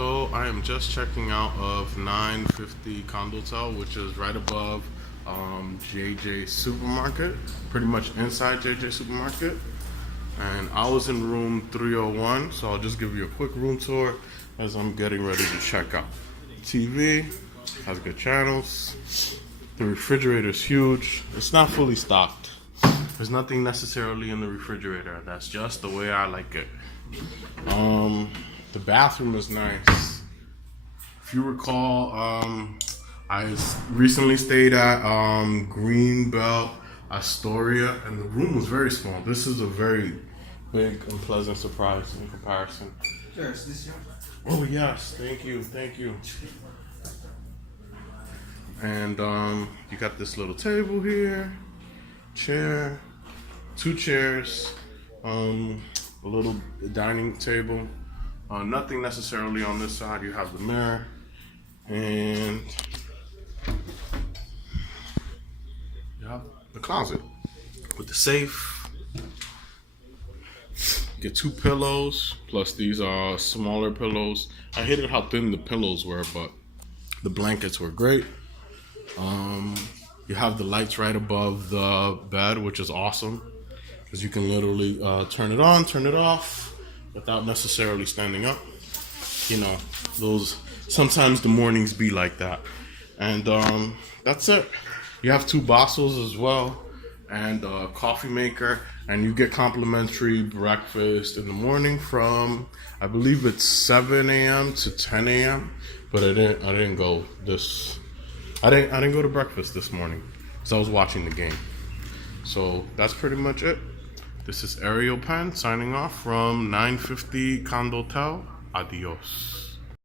So I am just checking out of 950 Condotel, which is right above JJ Supermarket, pretty much inside JJ Supermarket. And I was in room 301, so I'll just give you a quick room tour as I'm getting ready to check out. TV has good channels. The refrigerator is huge. It's not fully stocked. There's nothing necessarily in the refrigerator. That's just the way I like it. The bathroom is nice. If you recall, I recently stayed at Greenbelt Astoria, and the room was very small. This is a very big and pleasant surprise in comparison. Sure, is this yours? Oh yes, thank you. And you got this little table here, chair, two chairs, a little dining table. Nothing necessarily on this side. You have the mirror, and you have the closet with the safe. Get two pillows, plus these are smaller pillows. I hated how thin the pillows were, but the blankets were great. You have the lights right above the bed, which is awesome, because you can literally turn it on, turn it off, without necessarily standing up. You know, those sometimes the mornings be like that. And that's it. You have two bottles as well, and a coffee maker, and you get complimentary breakfast in the morning from, I believe it's 7 a.m. to 10 a.m. But I didn't go to breakfast this morning because I was watching the game. So that's pretty much it. This is Ariel Penn signing off from 950 Condotel. Adios.